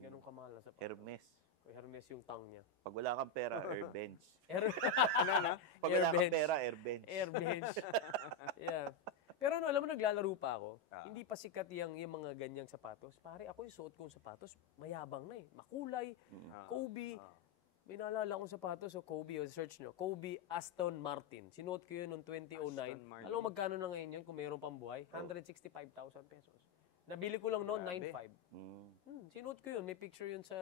Ganun kamahal na sapatos. Hermes. Hermes yung tang niya. Pag wala kang pera, Airbench. Ano? Pag wala kang Airbench. pera, Airbench. Airbench. Yeah. Pero alam mo, naglalaro pa ako. Ah. Hindi pa sikat yung mga ganyang sapatos. Pare, ako yung suot kong sapatos, mayabang na eh. Makulay, Kobe. May naalala akong sapatos, Kobe, search nyo. Kobe Aston Martin. Sinuot ko yun noong 2009. Aston Martin. Alam mo magkano na ngayon yun kung mayroon pang buhay? 165,000 pesos. Nabili ko lang noon, Grabe. 9,500. Sinuot ko yun. May picture yun sa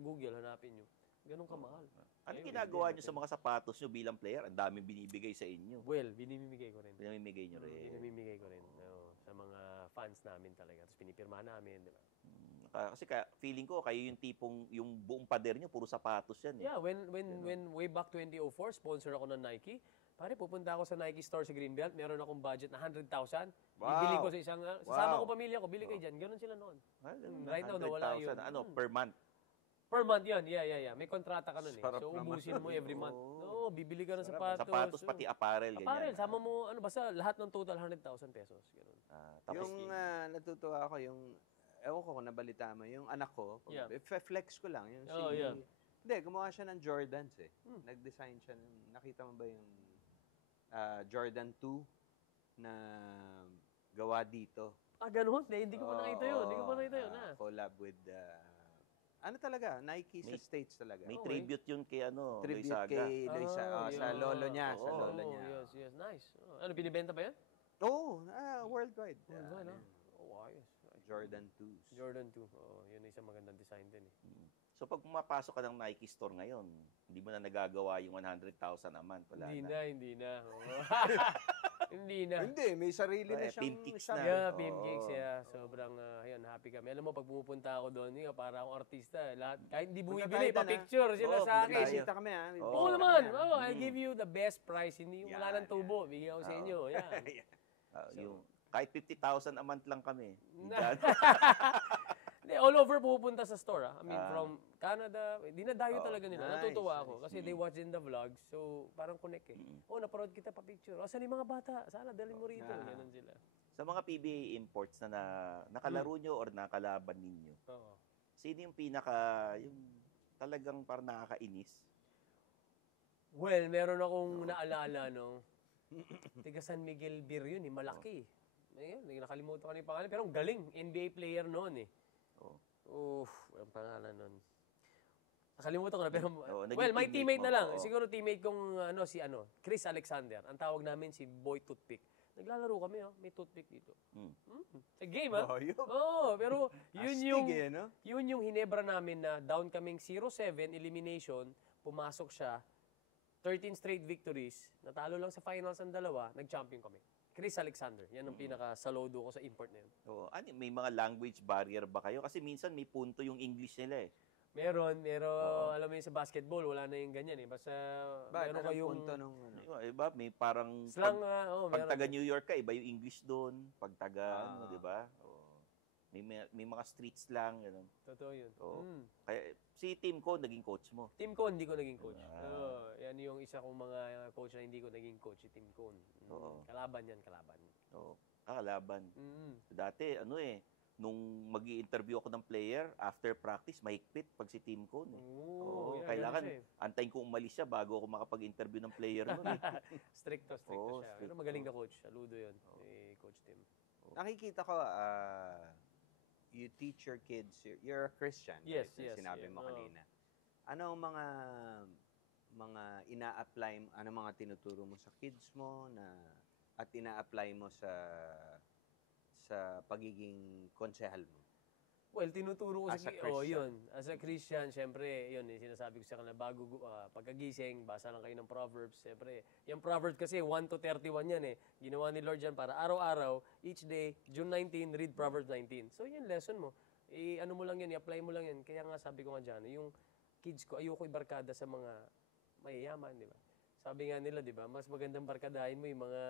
Google. Hanapin nyo. Ganun kamahal. Ano ginagawa nyo sa mga sapatos nyo bilang player? Ang daming binibigay sa inyo. Well, binimimigay ko rin. Pinamimigay nyo rin. Binimimigay ko rin. Oo, sa mga fans namin talaga. Tapos pinipirma namin, di ba? Kasi feeling ko, kayo yung tipong, yung buong pader nyo, puro sapatos yan. Yeah, when way back 2004, sponsor ako ng Nike. Pare, pupunta ako sa Nike store sa Greenbelt. Meron akong budget na 100,000. Bibili ko sa isang, sasama ko pamilya ko, bili kayo dyan. Ganon sila noon. Right now, nawala yun. Ano, per month? Per month yan, yeah. May kontrata ka nun eh. Sarap So, naman. ubusin mo every month. No, bibili ka ng sapatos. Sapatos, pati apparel, ganyan. Apparel, sama mo, basta lahat ng total 100,000 pesos. Ganun. Tapos, Yung natutuwa ako, yung, ewan ko kung nabalita mo, yung anak ko, Yeah. flex ko lang. Yung Oh, yeah. Hindi, gumawa siya ng Jordans eh. Nag-design siya nakita mo ba yung Jordan 2 na gawa dito? Ganun? Hindi ko pa nakita yun. Hindi ko pa nakita yun. Collab with, ano talaga, Nike sa States talaga. may Okay. tribute yun kay Tribute Loizaga. kay Loizaga, sa lolo niya, sa lolo niya. Yes, nice. Ano, binibenta ba yan? Oo, worldwide. Worldwide, no? Oh, ayos. Jordan 2s. Jordan 2. Oh, yun isang magandang design din eh. So pag pumapasok ka ng Nike store ngayon, hindi mo na nagagawa yung 100,000 a month. Wala Hindi na. Oo. Hindi na. Hindi, may sarili na Eh, siyang Pimp Kicks shop. na. Yeah, Oo. Pimp Kicks, yeah. Sobrang, ayun, happy kami. Alam mo, pag pumupunta ako doon, para akong artista. Lahat, kahit hindi Punta bumibili, tayo doon, pa-picture sila Oo, sa punta akin. tayo. Bisita kami ha. Oo naman. I'll give you the best price. Hindi yung wala Yan, ng tubo. Bigyan ko sa inyo. Yan. Yung, kahit 50,000 a month lang kami. Hindi, all over pupunta sa store. I mean, from Canada, dinadayo talaga nila. Nice, Natutuwa ako nice. kasi they watch in the vlogs. So, parang connect eh. Naparod kita pa picture. Saan yung mga bata? Sana dalhin mo rito. Ganun sila. Sa mga PBA imports na nakalaro nyo or nakalaban ninyo, Oo. sino yung yung talagang parang nakakainis? Well, meron akong naalala, no? Tiga San Miguel Beer yun, eh. Malaki. Ayun, nakalimutan ko na yung pangalan. Pero ang galing. NBA player noon, eh. Ang pangalan nun. Nakalimutan ko na. Pero, naging may teammate teammate na mo. lang. Oo. Siguro teammate kong, si Chris Alexander. Ang tawag namin si Boy Toothpick. Naglalaro kami, may toothpick dito. Sa game, ha? Oh, yun. Pero yun Astig yung, eh, no? yun yung hinebra namin na down kaming 0-7 elimination, pumasok siya, 13 straight victories, natalo lang sa finals ang dalawa, nag-champion kami. Chris Alexander, yan ang pinaka-saludo ko sa import na yun. May mga language barrier ba kayo? Kasi minsan may punto yung English nila eh. Meron, alam mo yun sa basketball, wala na yung ganyan eh. Basta meron kayong punto nung Iba, may parang slang, pag meron. taga New York ka, iba yung English doon. Pag taga, di ba? May mga streets lang, gano'n. Totoo yun. Kaya si Tim ko, naging coach mo. Tim Cone, hindi ko naging coach. Yan yung isa kong mga coach na hindi ko naging coach, si Tim Cone. Kalaban yan, kalaban. Kalaban. Dati, nung mag-i-interview ako ng player, after practice, mahigpit pag si Tim Cone. Kailangan, antayin ko umalis siya bago ako makapag-interview ng player nun. Stricto siya. Pero magaling na coach. Saludo yun. Coach Tim. Nakikita ko, you teach your kids, you're a Christian. Yes, right? yes. Sinabi mo kanina. Ano ang mga ina-apply, ano mga tinuturo mo sa kids mo at ina-apply mo sa pagiging konsehal mo? Well, tinuturo ko As a Christian. yun. As a Christian, syempre, yun, sinasabi ko sa kanila, bago pagkagising, basa lang kayo ng Proverbs. Syempre, yung Proverbs kasi, 1 to 31 yan eh. Ginawa ni Lord yan para araw-araw, each day, June 19, read Proverbs 19. So, yun, lesson mo. Ano mo lang yan, i-apply mo lang yan. Kaya nga sabi ko nga dyan, yung kids ko, ayoko ibarkada sa mga mayayaman, di ba? Sabi nga nila, di ba, mas magandang barkadahin mo yung mga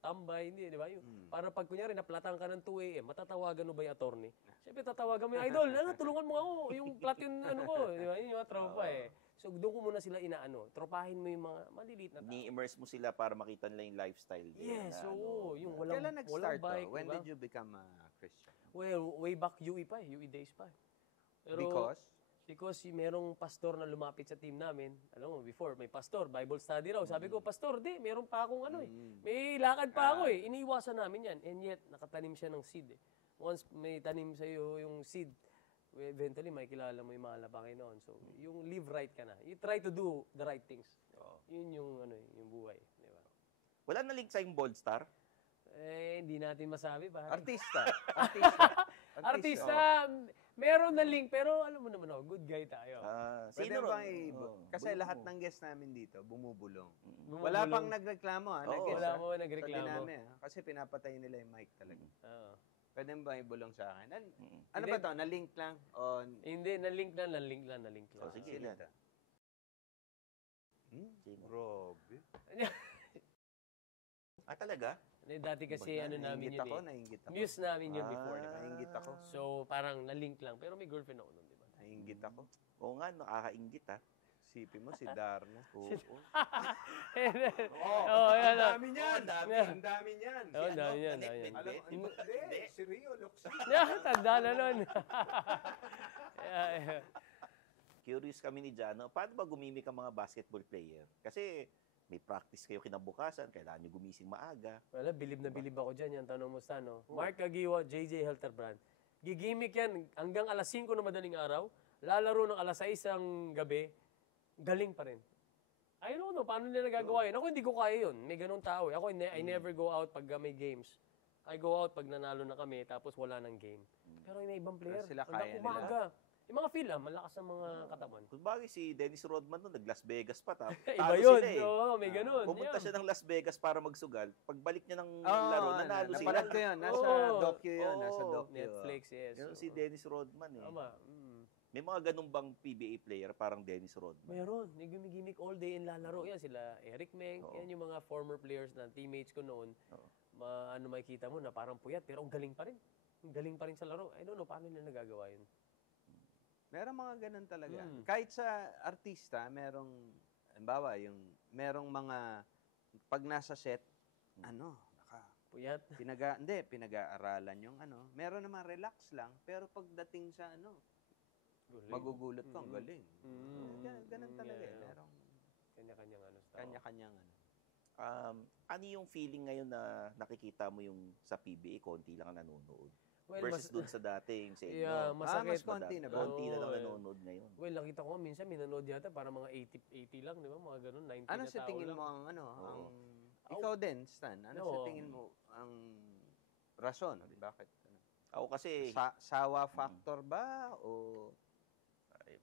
tambay, hindi, di ba? Para pag kunyari, naplatang ka ng 2 a.m., matatawagan mo ba yung attorney? Siyempre, tatawagan mo yung idol, tulungan mo ako, yung plat yung di ba? Yun yung mga tropa eh. So, doon ko muna sila tropahin mo yung mga maliliit na tao. Ni-immerse mo sila para makita nila yung lifestyle. Yes, yung Kailan walang nag-start bike, to? When diba? did you become a Christian? Well, way back UE pa UE days pa. Pero, because merong pastor na lumapit sa team namin. Alam mo, before, may pastor, Bible study raw. Sabi ko, pastor, meron pa akong may lakad pa ako eh. Iniiwasan namin yan. And yet, nakatanim siya ng seed eh. Once may tanim sa'yo yung seed, eventually, makikilala mo yung mahal na Panginoon. So, yung live right ka na. You try to do the right things. Yun yung, yung buhay. Di ba? Wala na link sa yung Bold Star? Hindi natin masabi pa. Artista. Artista, meron na link, pero alam mo naman ako, good guy tayo. Pwede Sino bang kasi bulong lahat mo. ng guest namin dito, bumubulong. Bumubulong. Wala pang nagreklamo, nag-guest, Wala ha? mo nagreklamo. Sa dinami, kasi pinapatay nila yung mic talaga. Oo. Pwede ba ibulong sa akin? Ano Hindi. ba to? Na-link lang? O, Hindi, na-link lang. Sige sige lang. ta. Sino? Grabe. Talaga? Dati kasi namin yun Nainggit ako. Muse namin yun before. Diba? Nainggit ako. So, parang na-link lang. Pero may girlfriend ako nun, di ba? Nainggit ako. Oo nga, nakakaingit Sipin mo si Darna. Oo. Yan. dami niyan. dami. Ang dami niyan. Oo, dami yan. Alam mo, hindi. Si Rio, Luxi. Tanda na nun. Curious kami ni Jano, paano ba gumimik ang mga basketball player? Kasi may practice kayo kinabukasan, kailangan nyo gumising maaga. Wala, bilib na bilib ako dyan. Yan, tanong mo sa Mark Agiwa, JJ Helterbrand. Gigimik yan hanggang alas 5 na madaling araw. Lalaro ng alas 6 ang gabi. Galing pa rin. I don't know, paano nila nagagawa yun? Ako hindi ko kaya yun. May ganung tao. Ako, I never go out pag may games. I go out pag nanalo na kami, tapos wala nang game. Pero yung ibang player, Pero sila hanggang kaya umaga. Yung mga feel malakas ang mga katawan. Kung bagay si Dennis Rodman nun, nag-Las Vegas pa. Iba Talo yun. sila eh. Oo, may ganun. Pumunta Yeah. siya ng Las Vegas para magsugal. Pagbalik niya ng laro, nanalo sila. Napanood ko yun. Nasa docu yun. Nasa docu. Netflix, yes. Yun si Dennis Rodman eh. Tama. May mga ganun bang PBA player parang Dennis Rodman? Meron. May gimmick all day and lalaro. Yan sila, Eric Meng. Oo. Yan yung mga former players na teammates ko noon. Oo. Makikita mo na parang puyat, pero ang galing pa rin. Ang galing pa rin sa laro. I don't know paano nila nagagawa yun. Meron mga ganun talaga. Kahit sa artista, halimbawa, merong mga, pag nasa set, Puyat. pinag-aaralan yung meron naman relax lang, pero pagdating sa magugulat ko, ang galing. Ganun talaga eh. Merong Kanya-kanyang style. kanya-kanyang Ano yung feeling ngayon na nakikita mo yung sa PBA, konti lang ang nanonood? Well, Versus dun sa dati yung sa inyo. Yeah, masakit. mas konti na ba? Konti na lang Oo, nanonood ngayon. Well, nakita ko minsan minanood yata para mga 80 lang, di ba? Mga ganun, 90 Ano na sa tao tingin lang. mo ang Oo. ikaw din, Stan, ano sa Oo. tingin mo ang rason? Bakit? Ako kasi, Sawa factor ba? O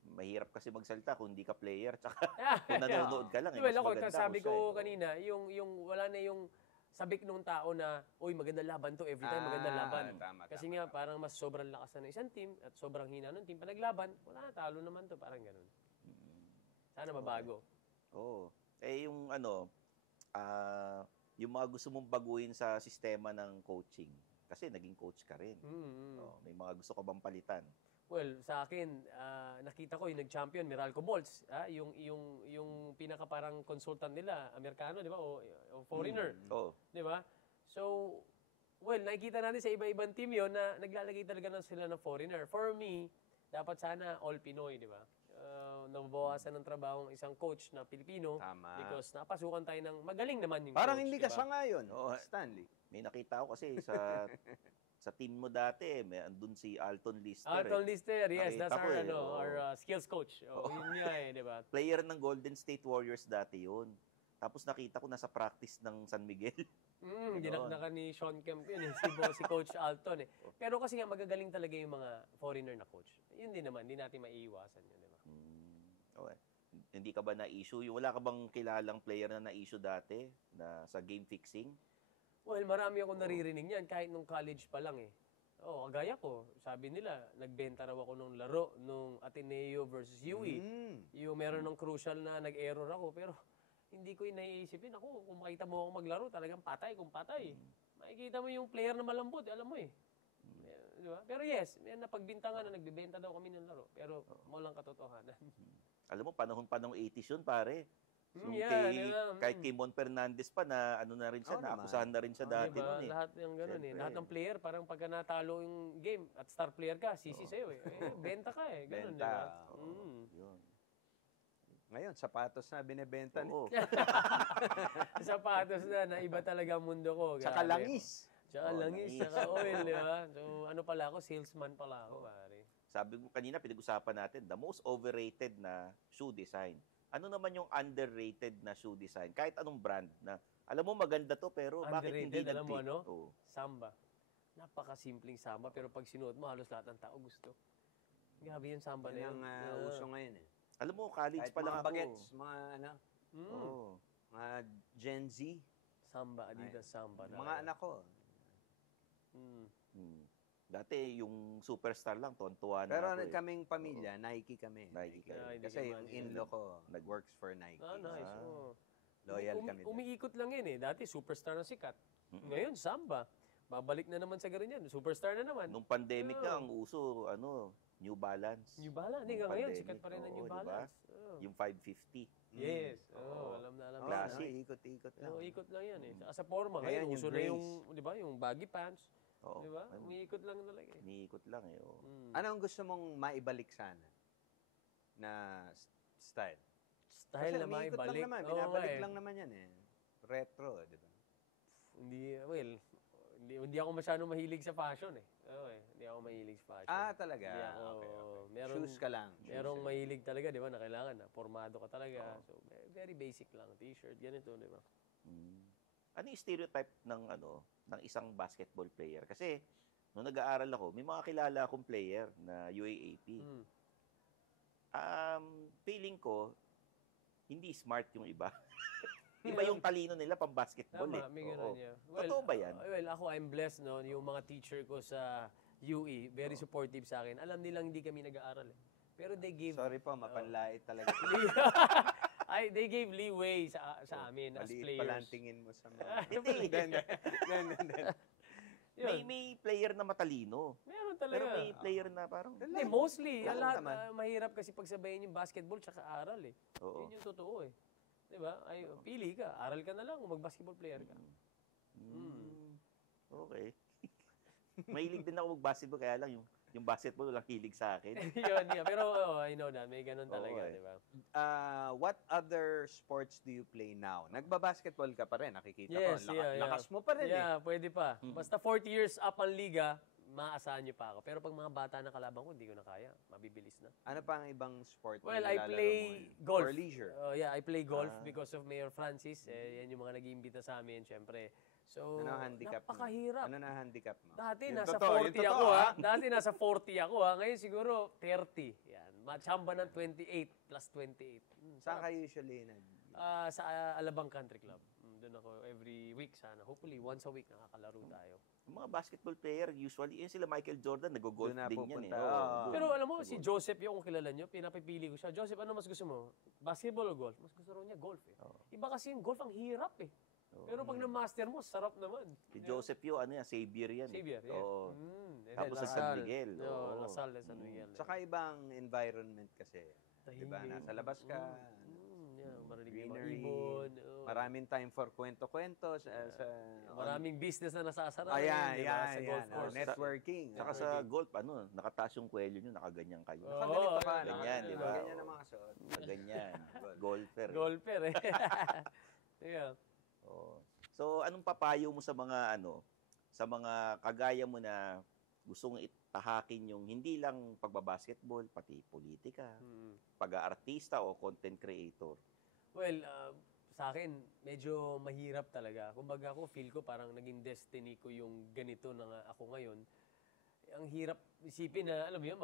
mahirap kasi magsalita kung hindi ka player. Tsaka kung nanonood ka lang, Well, mas ako, maganda sabi kung ko siya, eh. kanina, yung wala na yung sabik nung tao na, uy, maganda laban to, every time maganda laban. Kasi nga, parang mas sobrang lakas na ng isang team at sobrang hina ng team. Pag naglaban, wala na, talo naman to, parang ganun. Sana mabago. Oo. Yung yung mga gusto mong baguhin sa sistema ng coaching. Kasi naging coach ka rin. May mga gusto ka bang palitan? Well, sa akin, nakita ko yung nag-champion, Meralco Bolts. Yung pinaka parang consultant nila, Amerikano, di ba? O foreigner. Oo. Di ba? So, well, nakikita natin sa iba-ibang team yon na naglalagay talaga na sila ng foreigner. For me, dapat sana all Pinoy, di ba? Nabawasan ng trabaho ang isang coach na Pilipino. Tama. Because napasukan tayo ng magaling naman yung Parang coach, hindi di ka ba? sangayon, Oo. Stanley. May nakita ko kasi sa team mo dati, may andun si Alton Lister. Alton Lister, yes, Nakita that's ko our, oo. our skills coach. Yun nga di ba? Player ng Golden State Warriors dati yun. Tapos nakita ko nasa practice ng San Miguel. Dinakdakan ni Sean Kemp yun, si Coach Alton eh. Pero kasi nga magagaling talaga yung mga foreigner na coach. Yun din naman, hindi natin maiiwasan yun, di ba? Okay. Hindi ka ba na-issue? Wala ka bang kilalang player na na-issue dati na sa game fixing? Well, marami akong naririnig yan kahit nung college pa lang eh. Gaya ko, sabi nila, nagbenta raw ako nung laro nung Ateneo versus UE. Yung meron ng crucial na nag-error ako, pero hindi ko naiisipin. Ako, kung makita mo ako maglaro, talagang patay kung patay. Makikita mo yung player na malambot, alam mo eh. Di ba? Pero yes, may napagbintangan na nagbibenta daw kami ng laro. Pero walang katotohanan. Alam mo, panahon pa ng 80s yun, pare. Yung Yan, kay, yan, kahit kay Mon Fernandez pa na ano na rin siya, Oo naman. naakusahan na rin siya dati Diba? nun eh. Lahat yung ganun Siyempre. Lahat ng player, parang pagka natalo yung game at star player ka, sisi sa'yo eh. Benta ka eh. Ganun, Benta, diba? Oo, yun. Ngayon, sapatos na binebenta ni. Oo. Sapatos na iba talaga ang mundo ko. Saka grabe. langis. Tsaka Oo, langis, langis. tsaka oil, di ba? So, ano pala ako, salesman pala ako, pare. Sabi mo kanina, pinag-usapan natin, the most overrated na shoe design. Ano naman yung underrated na shoe design? Kahit anong brand na, alam mo maganda to, pero bakit hindi Underrated, alam mo nag-click? ano? Oo. Samba. Napakasimpleng samba, pero pag sinuot mo, halos lahat ng tao gusto. Grabe yung samba na Yan yun. ang uso ngayon eh. Alam mo, college Kahit pa lang mga ako. bagets, mga ano, Oo. mga Gen Z, Samba, Adidas, samba. mga anak ko. Mm. Hmm. Dati, yung superstar lang, tuwan-tuwa na Pero ako eh. kaming pamilya, Nike kami. Nike kayo. Ah, hindi Kasi ka yung man- in-law ko Nag- works for Nike. Ah, nice. Ah. oo. Loyal kami doon. Umiikot lang yun eh. Dati, superstar na sikat. Mm-mm. Ngayon, samba. Babalik na naman sa ganyan. Superstar na naman. Nung pandemic Oo. na, ang uso, New Balance. New Balance. Hindi Nung nga ngayon, pandemic, sikat pa rin ang oo, New diba? Balance. Oo. Yung 550. Yes. Oo. Oo, alam na alam. Oo, na. Classic. ikot-ikot lang. Oo, ikot lang yan eh. Saka sa forma, Ngayon, ngayon, yung uso na Grace. yung, di ba, yung baggy pants. Oo. Di ba? Ano, Umiikot lang talaga eh. Iniikot lang eh. Oo. Mm. Ano ang gusto mong maibalik sana na style? Style Kasi na may umiikot balik. lang naman, Oo, binabalik eh. lang naman yan eh. Retro, di ba? Hindi, well, hindi ako masyadong mahilig sa fashion eh. Oo eh, hindi ako mahilig sa fashion. Ah, talaga? Hindi ako, Okay. meron, Shoes ka lang. merong mahilig talaga, di ba, na kailangan na formado ka talaga. Oo. So, very basic lang. T-shirt, ganito, di ba? Mm. Ano yung stereotype ng isang basketball player? Kasi nung nag-aaral ako, may mga kilala akong player na UAAP. Mm. Feeling ko hindi smart yung iba. Iba yung talino nila pang basketball Tama, eh. may Oo. ganun niya. Totoo ba yan? Well, ako, I'm blessed, no? Yung mga teacher ko sa UE, very supportive sa akin. Alam nilang hindi kami nag-aaral eh. Pero they gave... Sorry po, mapanlait talaga. They gave leeway sa amin as Maliit players. pala ang tingin mo sa mga... Hindi. Hindi. May player na matalino. Meron talaga. Pero may player na parang... Hindi, mostly. Wala Lahat, naman. mahirap kasi pagsabayin yung basketball tsaka aral eh. Oo. Yun yung totoo eh. Diba? Ay, pili ka. Aral ka na lang kung mag-basketball player ka. Okay. Mahilig din ako mag-basketball, kaya lang yung basketball walang hilig sa akin. Yun, yeah. Pero I know that. May ganun talaga, Oo, eh. diba? What other sports do you play now? Nagba-basketball ka pa rin, nakikita Yes, ko. yeah. Lakas mo pa rin Yeah, pwede pa. Mm. Basta 40 years up ang liga, maaasahan niyo pa ako. Pero pag mga bata na kalaban ko, hindi ko na kaya. Mabibilis na. Ano pa ang ibang sport Well, na I nilalaro play mo ngayon? golf. For leisure. Yeah, I play golf Ah. because of Mayor Francis. Yan yung mga nag-iimbita sa amin, syempre. So, Ano ang handicap mo? napakahirap. Ano na handicap mo? Dati Yung nasa totoo, 40 yung totoo, ako ha. Dati nasa 40 ako ha. Ngayon siguro 30. Yan. Machamba ng 28 plus 28. Saan ka usually Sa Alabang Country Club. Doon ako every week sana. Hopefully once a week nakakalaro tayo. Yung mga basketball player, usually, yun sila Michael Jordan, nag-golf Doon na din yan eh. pupunta. Oo, Oo. doon. Pero alam mo, Sa si golf. Joseph yung kung kilala nyo, pinapipili ko siya. Joseph, ano mas gusto mo? Basketball o golf? Mas gusto raw niya golf eh. Oo. Iba kasi yung golf ang hirap eh. Oo. Pero pag na-master mo, sarap naman. Si Joseph yun, Xavier yan. eh. Xavier, yes. Oo. And then Tapos sa San Lasal. Miguel, Oo, oo. Lasal sa San Miguel. Saka ibang environment kasi. Diba? Tahimik. Nasa labas ka. Yeah, marinig mo yung mga Greenery. ibon. oo. Maraming time for kwento-kwento sa Maraming business na nasasara. Ayan, rin, di ba, yan, sa yan. golf Oh, course. networking. Saka sa golf, nakataas yung kwelyo nyo, nakaganyan kayo. Oo. Nakaganito ka. Ganyan, di ba? Ganyan ang mga suot. Nakaganyan. Golfer. Golfer eh. yeah. Oo. So, anong papayo mo sa mga sa mga kagaya mo na gustong itahakin yung hindi lang pagbabasketball, pati politika, Mm. pag-aartista o content creator? Well, sa akin, medyo mahirap talaga. Kumbaga ako, feel ko parang naging destiny ko yung ganito na nga ako ngayon. Ang hirap isipin na, alam mo yun,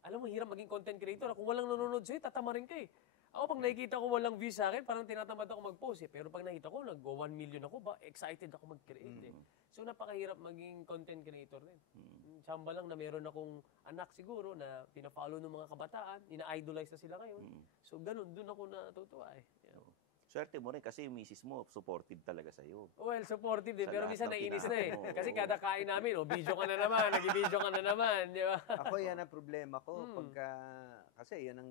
alam mo, hirap maging content creator. Kung walang nanonood sa'yo, tatamarin ka eh. Ako, pag nakikita ko walang views sa akin, parang tinatamad ako mag-post eh. Pero pag nakita ko, nag-1 million ako, excited ako mag-create eh. So, napakahirap maging content creator din. Samba lang na meron akong anak siguro na pina-follow ng mga kabataan, ina-idolize na sila ngayon. So, ganun, dun ako natutuwa eh. Yeah. Swerte mo rin kasi yung misis mo, supportive talaga sa'yo. Well, supportive din. Sa Pero lahat minsan ng naiinis na eh. tinapon mo. Kasi kada kain namin, video ka na naman, nag-video ka na naman, di ba? Ako yan ang problema ko. Pagka, kasi yan ang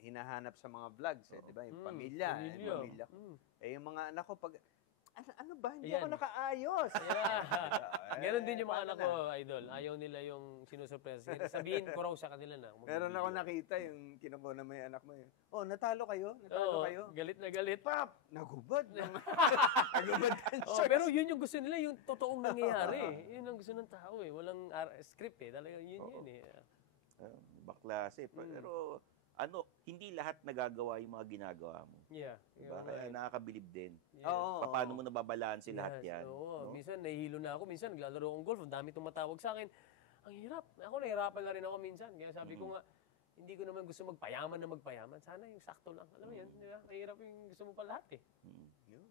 hinahanap sa mga vlogs, eh, di ba? Yung Mm, pamilya. pamilya. Yung pamilya ko. Mm. Eh, yung mga anak ko, pag, ano ba? Hindi Ayan. ako nakaayos. Yeah. Ganon din yung mga paano anak ko, idol. Ayaw nila yung sinusurpresa. Sabihin ko raw sa kanila na. Meron ako nakita yung kinukuha mo yung anak mo. Oh, natalo kayo? Natalo Oo, kayo? galit na galit. Pap! Nagubad. Nagubad ang Oh, pero yun yung gusto nila, yung totoong nangyayari. Yun ang gusto ng tao eh. Walang script eh. Talaga yun yun eh. Baklase. Pero, hindi lahat nagagawa yung mga ginagawa mo. Yeah. Diba? Yun, Kaya right. nakakabilib din. Yeah. Oo. Paano mo nababalansin lahat Yes, yan? Oo. no? Minsan nahihilo na ako. Minsan naglalaro akong golf. Ang dami tumatawag sa akin. Ang hirap. Ako nahirapan na rin ako minsan. Kaya sabi ko nga, hindi ko naman gusto magpayaman na magpayaman. Sana yung sakto lang. Alam mo yan, di ba? Mahirap yung gusto mo pa lahat eh. Mm.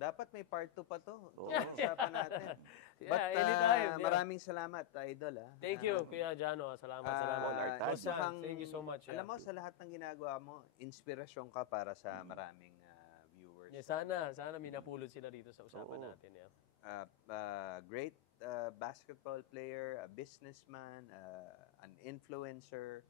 Dapat may part 2 pa to. Oo. Usapan natin. Yeah, But anytime. Yeah. maraming salamat, Idol. Thank you, Kuya Jano. Salamat, salamat. Artad. Rosan, Mukhang- thank you so much. Alam mo, sa lahat ng ginagawa mo, inspirasyon ka para sa maraming viewers. Yeah, sana may napulot sila dito sa usapan Oo. natin. Yeah. Great basketball player, a businessman, an influencer,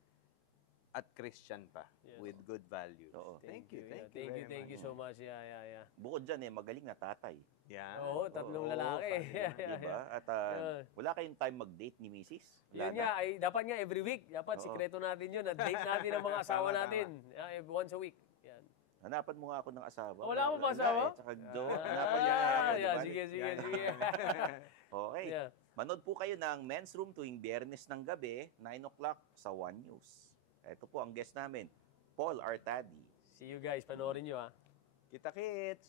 at Christian pa Yes. with good values. Oo. Thank you. Yeah. Thank you very Thank you much. so much. Yeah. Bukod dyan magaling na tatay. Yeah. Oo, tatlong Oo, lalaki. fine. Yeah. Diba? At Yeah. wala kayong time mag-date ni Mrs. Yun nga, ay, dapat nga every week. Dapat Oo. sikreto natin yun. Date natin ang mga asawa Tama, natin. Once a week. Yan. Hanapan mo nga ako ng asawa. Wala mo ba Wala asawa? Tsaka Joe. Hanapan niya nga ako, yeah, diba? sige. Okay. Yeah. Manood po kayo ng Men's Room tuwing Biyernes ng gabi, 9 o'clock sa One News. Ito po ang guest namin, Paul Artadi. See you guys. Panoorin nyo ha. Kita kits.